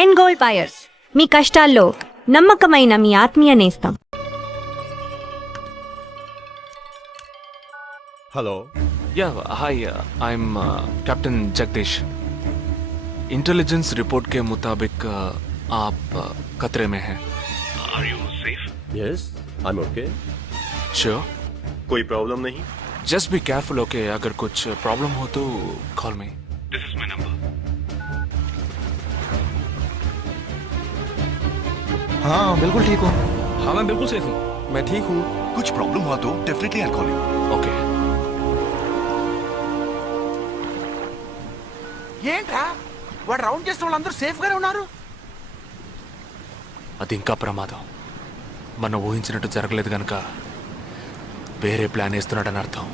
End gold buyers, మీ కష్టాల్లో నమ్మకమైన మీ ఆత్మీయ నేస్తం. हेलो या hi I am captain Jagdish. Intelligence report के मुताबिक आप खतरे में हैं. Are you safe? Yes I am okay. Sure? कोई प्रॉब्लम नहीं. Just be careful okay. अगर कुछ प्रॉब्लम हो तो call me. This is my number. हाँ बिल्कुल ठीक हूँ. हाँ मैं बिल्कुल सेफ हूँ. मैं ठीक हूँ. कुछ प्रॉब्लम हुआ तो definitely I call you. Okay. ఏంట్రా వాడు రౌండ్ చేసిన వాళ్ళందరూ సేఫ్ గానే ఉన్నారు. అది ఇంకా ప్రమాదం. మనం ఊహించినట్టు జరగలేదు కనుక వేరే ప్లాన్ వేస్తున్నాడని అర్థం.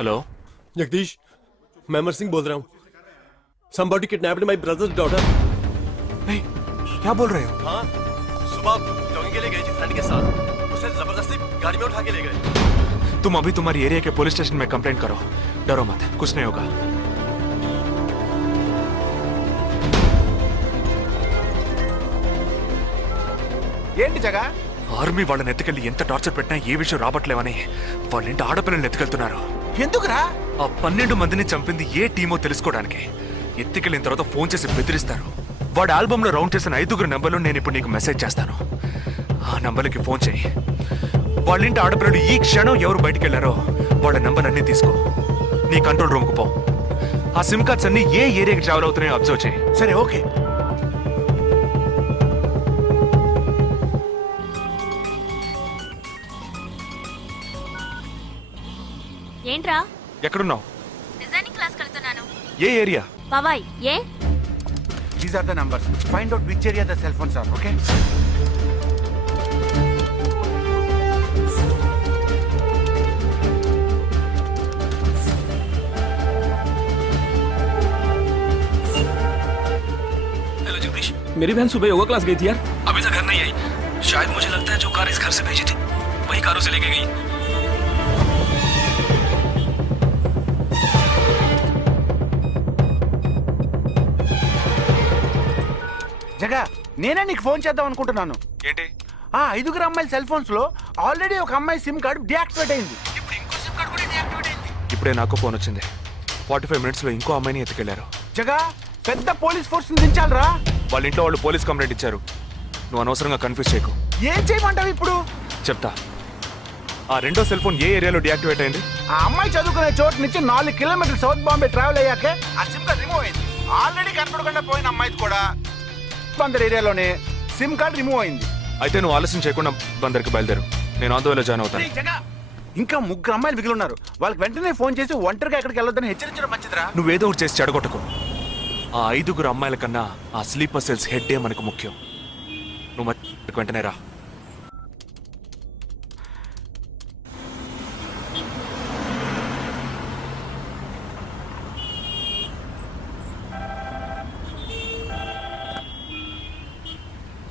हेलो जगदीश, मैं अमर सिंह बोल रहा हूँ. Somebody kidnapped my brother's daughter. क्या बोल रहे हो? हाँ, सुबह जॉगिंग के लिए गई थी फ्रेंड के साथ. उसे जबरदस्ती गाड़ी में उठा के ले गए. तुम अभी तुम्हारी एरिया के पुलिस स्टेशन में कंप्लेंट करो. डरो मत, कुछ नहीं होगा. ఏంటి జగా? ఆర్మీ వాళ్ళని ఎత్తుకెళ్ళి ఎంత టార్చర్ పెట్టినా ఏ విషయం రాబట్లేవని వాళ్ళ ఇంటి ఆడపిల్లల్ని ఎత్తుకెళ్తున్నారు. ఎందుకురా? ఆ 12 మందిని చంపింది ఏ టీమో తెలుసుకోవడానికి. ఎత్తుకెళ్ళిన తర్వాత ఫోన్ చేసి బెదిరిస్తారు. వాడి ఆల్బమ్ లో రౌండ్ చేసిన 5 నెంబర్లు నేను ఇప్పుడు నీకు మెసేజ్ చేస్తాను. ఆ నంబర్లకి ఫోన్ చేయి. వాళ్ళ ఇంటి ఆడపిల్లలు ఈ క్షణం ఎవరు బయటికి వెళ్ళారో వాళ్ళ నంబర్లన్నీ తీసుకో. నీ కంట్రోల్ రూమ్కు పో. ఆ సిమ్ కార్డ్స్ అన్ని ఏ ఏరియాకి ట్రావెల్ అవుతున్నాయో అబ్జర్వ్ చేయి. సరే ఓకే. ఏంట్రా? ఎక్కడున్నావు? డిజైనింగ్ క్లాస్ వెళ్తున్నాను. ఏ ఏరియా? పవాయ్. ఏ? These are the numbers. Find out which area the cell phones are. Okay. Hello Jagdish. मेरी बहन सुबह योगा क्लास गई थी यार. अभी तक घर नहीं आई. शायद मुझे लगता है जो कार इस घर से भेजी थी वही कारों से लेके गई. జగా, నేనే నీకు ఫోన్ చేద్దాం అనుకుంటున్నాను. ఏంటి? ఆ 5 అమ్మాయిల సెల్ ఫోన్స్ లో ఆల్రెడీ ఒక అమ్మాయి సిమ్ కార్డ్ డియాక్టివేట్ అయింది. ఇప్పుడు ఇంకో సిమ్ కార్డ్ కూడా డియాక్టివేట్ అయింది. ఇప్పుడే నాకు ఫోన్ వచ్చింది. 45 మినిట్స్ లో ఇంకో అమ్మాయిని ఎత్తుకెళ్లారు. జగా, పెద్ద పోలీస్ ఫోర్స్ దించాలరా. వాళ్ళ ఇంట్లో వాళ్ళు పోలీస్ కంప్లైంట్ ఇచ్చారు. నువ్వు అనవసరంగా కన్ఫ్యూజ్ చేయకు. ఏం చేయమంటావు ఇప్పుడు? చెప్తా. ఆ రెండో సెల్ ఫోన్ ఏ ఏరియాలో డియాక్టివేట్ అయింది? ఆ అమ్మాయి చదువుకునే చోటు నుంచి 4 కిలోమీటర్ సౌత్ బాంబే ట్రావెల్ అయ్యాకే ఆ సిమ్ కార్డ్ రిమూవ్ అయింది. ఆల్రెడీ కనపడకుండా పోయిన అమ్మాయి కూడా బందర్ ఏరియాలోనే సిమ్ కార్డ్ రిమూవ్ అయింది. అయితే నువ్వు ఆలస్యం చేయకుండా బందర్కి బయలుదేరు. నేను ఆందోళన జాయిన్ అవుతాను. ఇంకా 3 అమ్మాయిలు మిగిలి ఉన్నారు. వాళ్ళకి వెంటనే ఫోన్ చేసి ఒంటరిగా ఎక్కడికి వెళ్ళొద్దని హెచ్చరించడం మంచిదిరా. నువ్వేదో ఒకటి చేసి చెడగొట్టకు. ఆ 5 అమ్మాయిల కన్నా ఆ స్లీపర్ సెల్స్ హెడ్ మనకు ముఖ్యం. నువ్వు వెంటనే రా.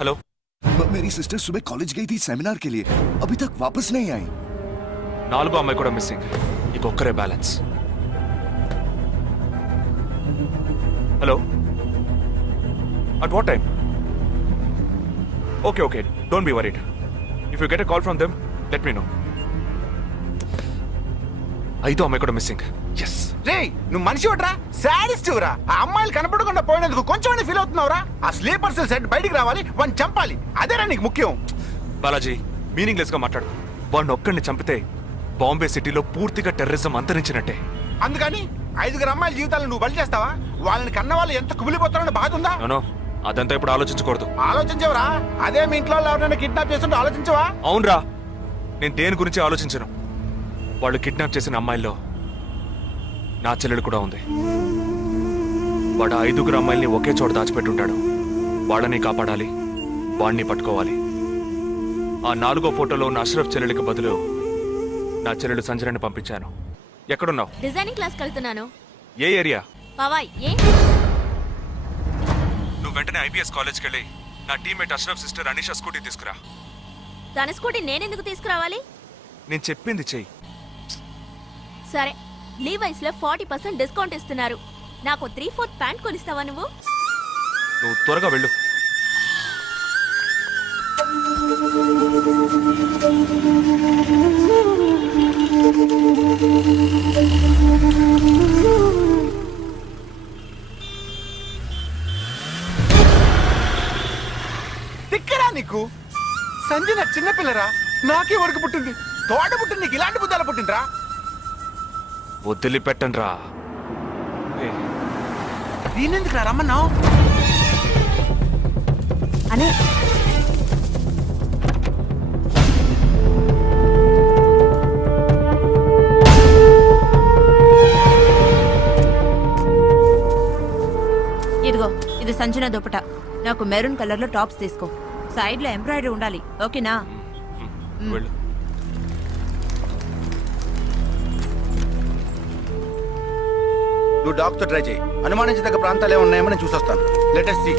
हेलो. मेरी सिस्टर सुबह कॉलेज गई थी सेमिनार के लिए. अभी तक वापस नहीं आई. 4 అమ్మాయి కూడా మిస్సింగ్. ఇంకొక్కరే balance. Hello. At what time? Okay okay, don't be worried. If you get a call from them let me know. 5వ అమ్మాయి కూడా మిస్సింగ్. ఎస్. రే, నువ్వు మనిషి ఒకట్రా, సాడిస్ట్ రా. ఆ అమ్మాయిలు కనపడకుండా పోయినందుకు కొంచెం ఫీల్ అవుతున్నావురా. ఆ స్లీపర్ సెల్ సెట్ బయటికి రావాలి, వాడిని చంపాలి. అదేరా నీకు ముఖ్యం. బాలాజీ మీనింగ్లెస్ గా మాట్లాడు. వాడిని ఒక్కడిని చంపితే బాంబే సిటీలో పూర్తిగా టెర్రరిజం అంతరించినట్టే. అందుకని 5 అమ్మాయిల జీవితాలను నువ్వు బలి చేస్తావా? వాళ్ళని కన్న వాళ్ళు ఎంత కుమిలిపోతారని బాధ ఉందా? నో, అదంతా ఇప్పుడు ఆలోచించకూడదు. ఆలోచించవరా? అదే మీ ఇంట్లో వాళ్ళు ఎవరైనా కిడ్నాప్ చేస్తుంటే ఆలోచించవా? అవునరా, నేను దేని గురించి ఆలోచించను. వాళ్ళు కిడ్నాప్ చేసిన అమ్మాయిల్లో నా చెల్లెలు కూడా ఉంది. వాడు 5 అమ్మాయిల్ని ఒకే చోట దాచిపెట్టుంటాడు. వాళ్ళని కాపాడాలి, వాడిని పట్టుకోవాలి. ఆ 4వ ఫోటోలో ఉన్న అష్రఫ్ చెల్లెలికి బదులు నా చెల్లెలు సంజనని పంపించాను. ఎక్కడున్నావు? డిజైనింగ్ క్లాస్ వెళ్తున్నాను. ఏ ఏరియా? పవాయ్. ఏ నువ్వు వెంటనే ఐపీఎస్ కాలేజ్కి వెళ్ళి నా teammate Ashraf sister Anisha scooty తీసుకురా. తన స్కూటీ నేనెందుకు తీసుకురావాలి? నేను చెప్పింది చెయ్యి. సరే, లీవైస్ లో 40% డిస్కౌంట్ ఇస్తున్నారు. నాకు 3/4 ప్యాంట్ కొనిస్తావా నువ్వు? నువ్వు త్వరగా వెళ్ళు. తిక్కరా నీకు? సంజన చిన్నపిల్లరా, నాకే వరకు పుట్టింది. తోట పుట్టింది, నీకు ఇలాంటి బుద్ధాలు పుట్టిండ్రా? వదిలిపెట్టండ్రా. దీనెందుకు రమ్మన్నావు? అనే ఇదిగో, ఇది సంజన దుపట. నాకు మెరూన్ కలర్ లో టాప్స్ తీసుకో. సైడ్ లో ఎంబ్రాయిడరీ ఉండాలి, ఓకేనా? వెళ్ళు. నువ్వు డాక్టర్ ట్రై చేయి. అనుమానించదగ్గ ప్రాంతాలు ఏమి ఉన్నాయేమో నేను చూసొస్తాను. Latest see.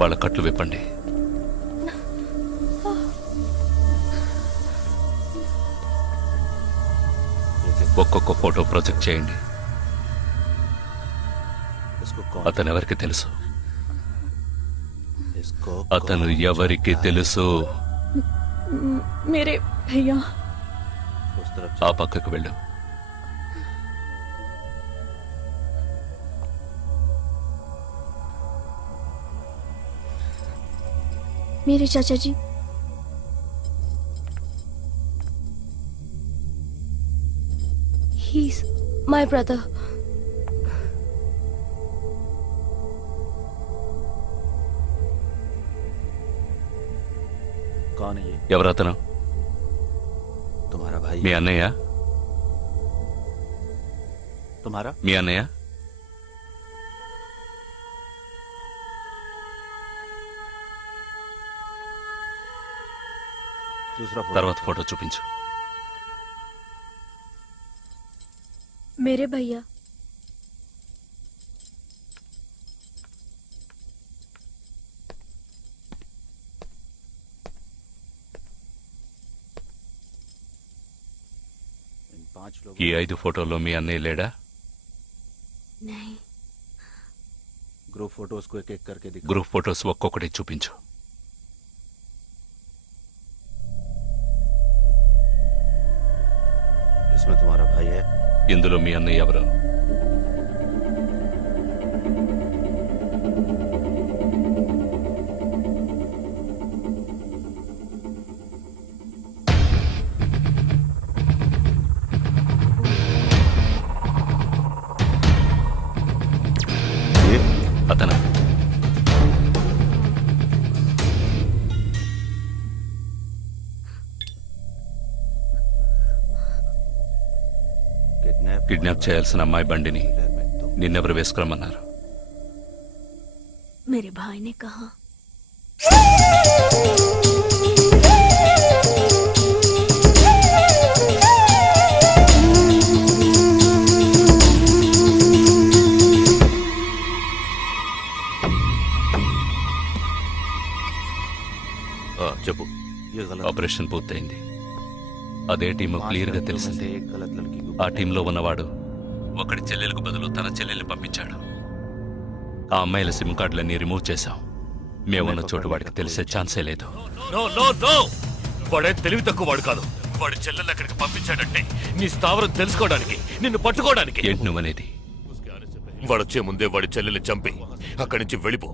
వాళ్ళ కట్లు విప్పండి. ఒక్కొక్క ఫోటో ప్రొజెక్ట్ చేయండి. అతను ఎవరికి తెలుసు? అతను ఎవరికి తెలుసు? మేరే భయ్యా. ఆ పక్కకు వెళ్ళు. मेरे चाचा जी. He's my brother. कौन है ये? ఎవరతను? तुम्हारा भाई? మీ అన్నయ్య? तुम्हारा? మీ అన్నయ్య? दूसरा फोटो. తర్వాత ఫోటో చూపించు. मेरे भैया. इन 5 लोगों. ఈ 5 ఫోటోల్లో మీ అన్నయ్య లేడా? नहीं. ग्रुप फोटोज को एक एक करके दिखा. గ్రూప్ ఫోటోస్ ఒక్కొక్కటి చూపించు. इसमें तुम्हारा भाई है? ఇందులో మీ అన్నయ్య ఎవరు? ये అతను కిడ్నాప్ చేయాల్సిన అమ్మాయి బండిని నిన్నెవరు వేసుకురమ్మన్నారు? मेरे भाई ने कहा. ఆపరేషన్ పూర్తయింది. అదే టీము క్లియర్గా తెలిసింది. ఆ టీంలో ఉన్నవాడు ఒకడి చెల్లెలకు బదులు తన చెల్లెల్ని పంపించాడు. ఆ అమ్మాయిల సిమ్ కార్డులన్నీ రిమూవ్ చేశాం. మేమున్న చోటు వాడికి తెలిసే ఛాన్సే లేదు. నో నో నో, వాడే తెలివి తక్కువ వాడు కాదు. వాడి చెల్లెల్ని అక్కడికి పంపించాడంటే నీ స్థావరం తెలుసుకోవడానికి, నిన్ను పట్టుకోవడానికి. ఏంటి నువ్వనేది? వాడొచ్చే ముందే వాడి చెల్లెల్ని చంపి అక్కడి నుంచి వెళ్ళిపో.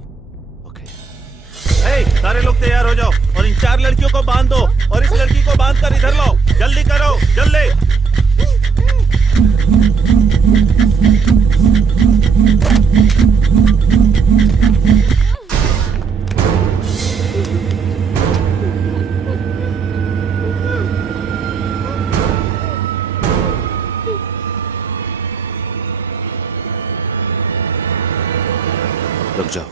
सारे लोग तैयार हो जाओ और इन 4 लड़कियों को बांध दो और इस लड़की को बांध कर इधर लाओ. जल्दी करो, जल्दी. रुक जाओ.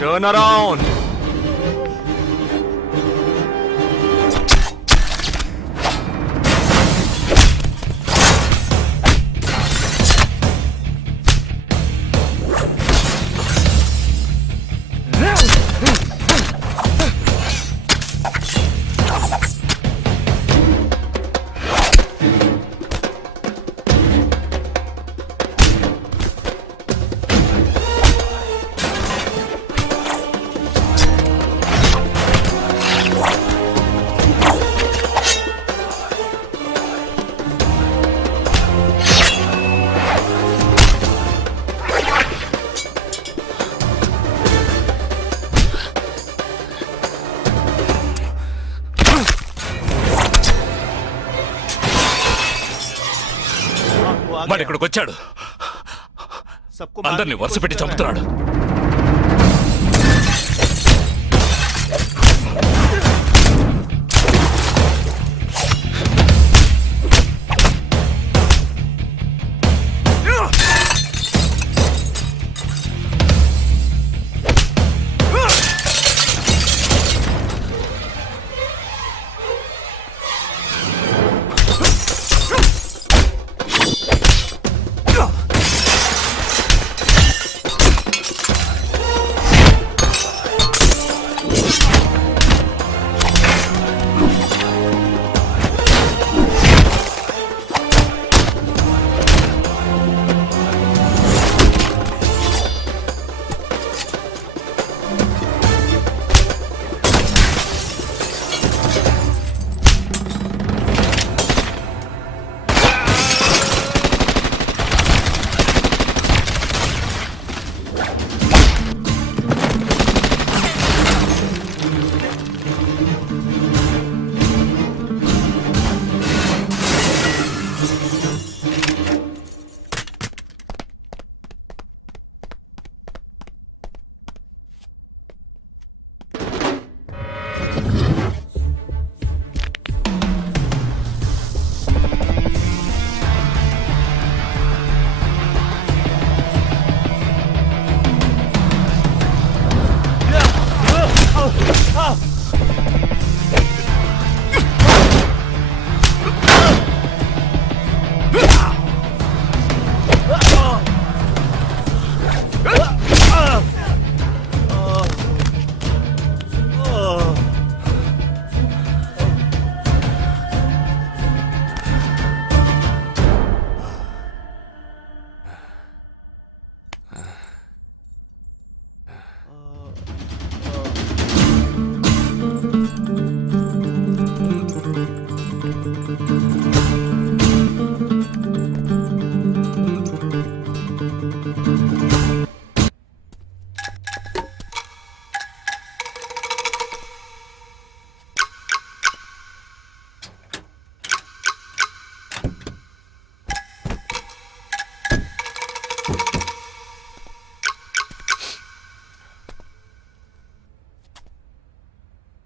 Turn around. వాడు ఇక్కడికి వచ్చాడు. అందరినీ వరుస పెట్టి చంపుతున్నాడు.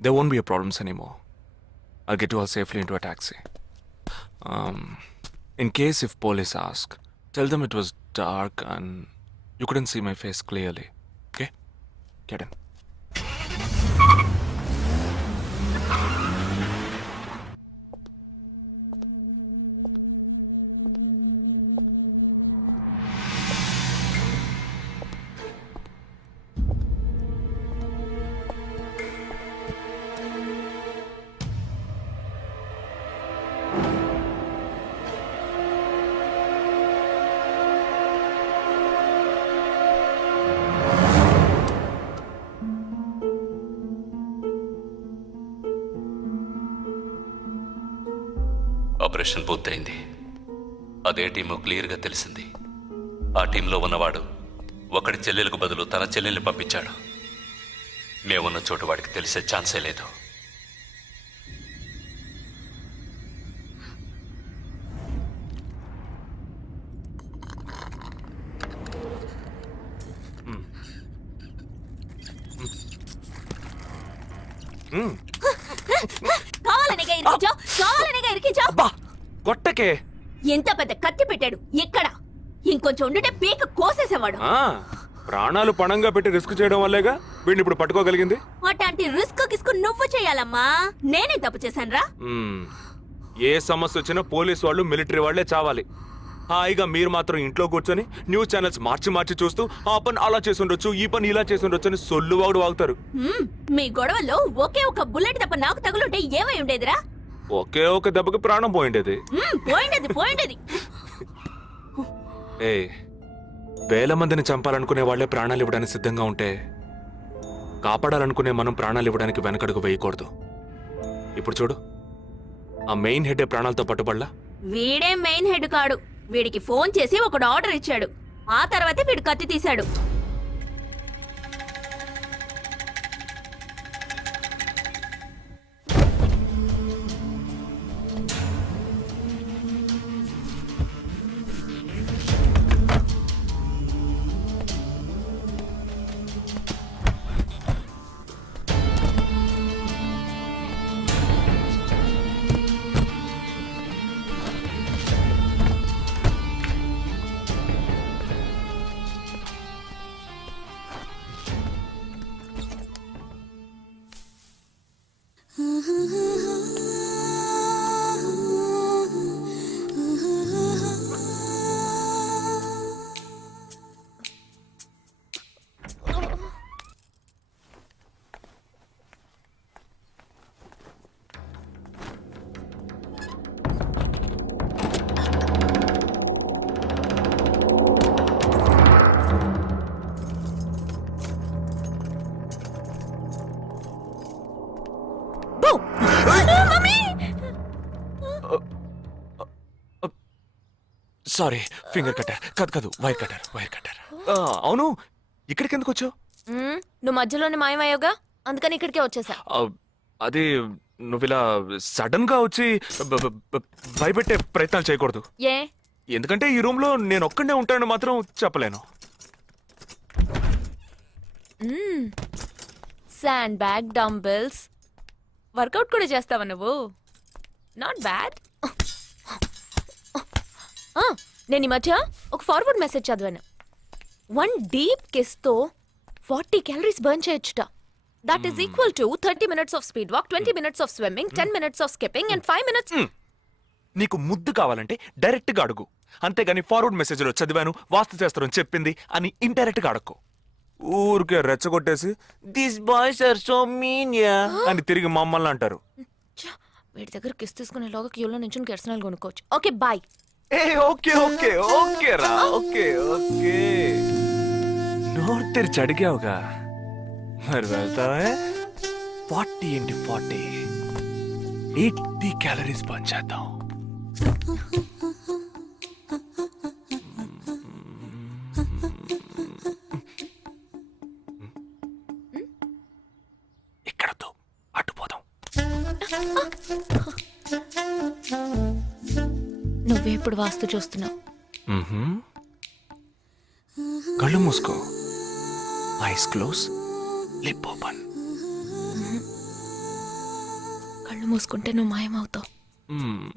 there won't be a problems anymore. I'll get you all safely into a taxi. In case if police ask, tell them it was dark and you couldn't see my face clearly. Okay? Get in. Operation పూర్తయింది. అదే team క్లియర్గా తెలిసింది. ఆ టీంలో ఉన్నవాడు ఒకడి చెల్లెలకు బదులు తన చెల్లెల్ని పంపించాడు. మేమున్న చోటు వాడికి తెలిసే ఛాన్సే లేదు. కావాలనిగా ఇరికించావు, కావాలనిగా ఇరికించావు. అబ్బా కొట్టకే. ఎంత పెద్ద కత్తి పెట్టాడు ఎక్కడ? ఇంకొంచెం ఉండుంటే పీక కోసేసేవాడు. ప్రాణాలు పణంగా పెట్టి రిస్క్ చేయడం వల్లేగా వీడిని ఇప్పుడు పట్టుకోగలిగింది. అట్లాంటి రిస్క్ కిస్కు నువ్వు చేయాలమ్మా. నేనే తప్పు చేశానురా. ఏ సమస్య వచ్చినా పోలీసు వాళ్ళు మిలిటరీ వాళ్లే చావాలి. హాయిగా మీరు మాత్రం ఇంట్లో కూర్చొని న్యూస్ ఛానల్స్ మార్చి మార్చి చూస్తూ ఆ పని అలా చేసి ఉండొచ్చు, ఈ పని ఇలా చేసి ఉండొచ్చు అని సొల్లు వాగుడు వాగుతారు. మీ గొడవల్లో ఒకే ఒక బుల్లెట్ తప్ప నాకు తగులుంటే ఏమై ఉండేదిరా? ఒకే ఒక దెబ్బకి ప్రాణం పోయిండేది. పోయిండేది. ఏ వేల మందిని చంపాలనుకునే వాళ్లే ప్రాణాలు ఇవ్వడానికి సిద్ధంగా ఉంటే కాపాడాలనుకునే మనం ప్రాణాలు ఇవ్వడానికి వెనకడుగు వేయకూడదు. ఇప్పుడు చూడు, ఆ మెయిన్ హెడ్ ప్రాణాలతో పట్టుబడలా. వీడే మెయిన్ హెడ్ కాడు. వీడికి ఫోన్ చేసి ఒకడు ఆర్డర్ ఇచ్చాడు. ఆ తర్వాతే వీడు కత్తి తీశాడు. సారీ, ఫింగర్ కట్టర్ కాదు వైర్ కట్టర్. అవును, ఇక్కడికి ఎందుకు వచ్చావు? నువ్వు మధ్యలోనే మాయమయ్యోగా, అందుకని ఇక్కడికే వచ్చేసా. అది నువ్వు ఇలా సడన్ గా వచ్చి భయపెట్టే ప్రయత్నాలు చేయకూడదు. ఏ? ఎందుకంటే ఈ రూమ్ లో నేను ఒక్కడే ఉంటానని మాత్రం చెప్పలేను. శాండ్ బ్యాగ్, డంబెల్స్, వర్కౌట్ కూడా చేస్తావా నువ్వు? Not bad. నేను ఈ మధ్య ఒక ఫార్వర్డ్ మెసేజ్ చదివాను. 1 డీప్ కిస్ తో 40 క్యాలరీస్ బర్న్ చేయొచ్చుట. That is equal to 30 minutes of speed walk, 20 minutes of swimming, 10 minutes of skipping and 5 minutes. నీకు ముద్దు కావాలంటే డైరెక్ట్ గా అడుగు, అంతేగాని ఫార్వర్డ్ మెసేజ్ లో చదివాను వాస్తు శాస్త్రం చెప్పింది అని ఇండైరెక్ట్ గా అడక్కు. ఊరికే రెచ్చగొట్టేసి this boys are so mean అని తిరిగి మమ్మల్ని అంటారు. వీడి దగ్గర కిస్ తీసుకునేలాగా క్యూలో నుంచి కెర్సనాలు కొనుక్కోవచ్చు. Okay boy. ఓకే రా, ఓకే. నోరు తెరిచి అడిగావుగా, మరి వెళ్తావే. 40 into 40 80 క్యాలరీస్ బర్న్ చేద్దాం. ఇక్కడతో అడ్డుపోదాం. నువ్వే ఇప్పుడు వాస్తు చూస్తున్నావు. కళ్ళు మూసుకో, ఐస్ క్లోజ్, లిప్ ఓపెన్. కళ్ళు మూసుకుంటే నువ్వు మాయమవుతావు. మ్మ్.